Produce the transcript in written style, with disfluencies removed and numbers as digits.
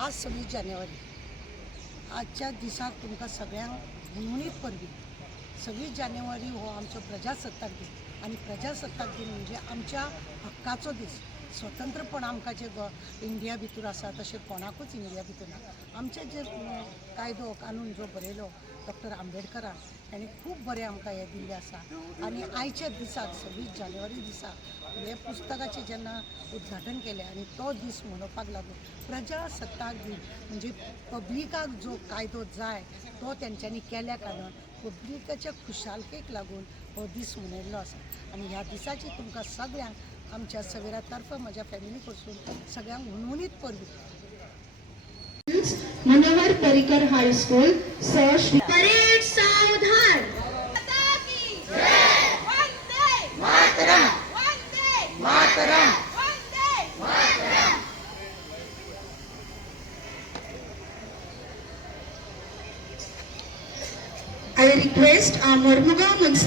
आज 26 जानेवारी आजच्या दिसाक तुमकां सगळ्यांक उमेद परबी 26 जानेवारी हो आमचो प्रजासत्ताक दीस आणि प्रजासत्ताक दिन म्हणजे आमच्या हक्काचो दीस. स्वतंत्रपण आमकां जे इंडिया भितर आसा तशें कोणाकूच इंडिया भितर ना. आमचे जे कायदो कानून जो बरयलो डॉक्टर आंबेडकरान ताणें खूब बरें आमकां हें दिल्लें आसा. आनी आयच्या दिसाक 26 जानेवारी दिसाक हे पुस्तकाचें जेन्ना उद्घाटन केलें आनी तो दीस मनोवपाक लागून प्रजासत्ताक दिन म्हणजे पब्लिकाक जो कायदो जाय तो तेंच्यांनी केल्या कारणान पब्लिकाच्या खुशालकेक लागून हो दीस मनयल्लो आसा. आनी ह्या दिसाची तुमकां सगळ्यांक आमच्या सवेरा तर्फे म्हज्या फॅमिली कडसून सगळ्यांक उणीत परबी. मनोहर पर्रिकर हाई स्कूल सर परेड सावधान. I request our Mormuga Municipal